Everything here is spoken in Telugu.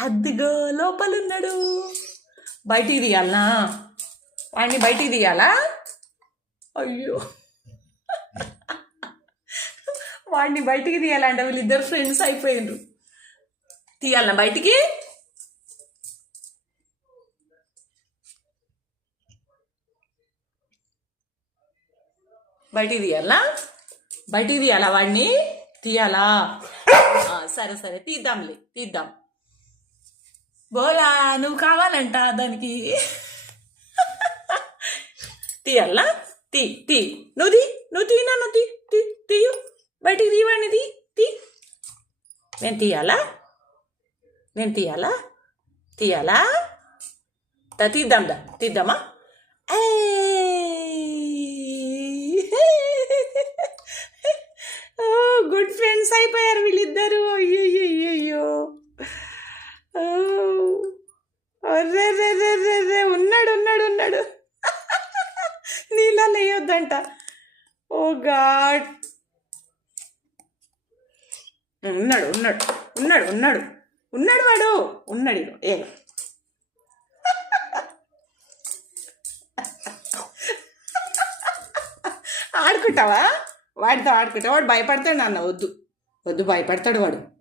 అద్దిగో లోపలున్నాడు. బయటికి తీయాలనా? వాడిని బయటికి తీయాలా? అయ్యో. వాడిని బయటికి తీయాలంటే వీళ్ళిద్దరు ఫ్రెండ్స్ అయిపోయిండ్రు తీయాలనా బయటికి? బయటికి తీయాలా బయటికి తీయాలా వాడిని? తీయాలా? సరే సరే తీద్దాంలే తీద్దాం. బోలా నువ్వు కావాలంట దానికి. తీయాలా తీ తీ. నువ్వు తీ నువ్వు తీ నన్ను తీ తీ తీయు. బయటికి తీవాడిని తీ తీ. నేను తీయాలా? నేను తీయాలా? తీయాలా? దా తీద్దాం దా. తీద్దామా? గుడ్ ఫ్రెండ్స్ అయిపోయారు వీళ్ళిద్దరు. అయ్యో రే రే రే రే రే ఉన్నాడు ఉన్నాడు ఉన్నాడు. నీళ్ళలో వేయొద్దంట. ఓ గాడ్. ఉన్నాడు ఉన్నాడు ఉన్నాడు ఉన్నాడు. ఉన్నాడు వాడు. ఉన్నాడు ఏ ఆడుకుంటావా? వాడితో ఆడుకుంటా. వాడు భయపడతాడు నాన్న వద్దు. వద్దు భయపడతాడు వాడు.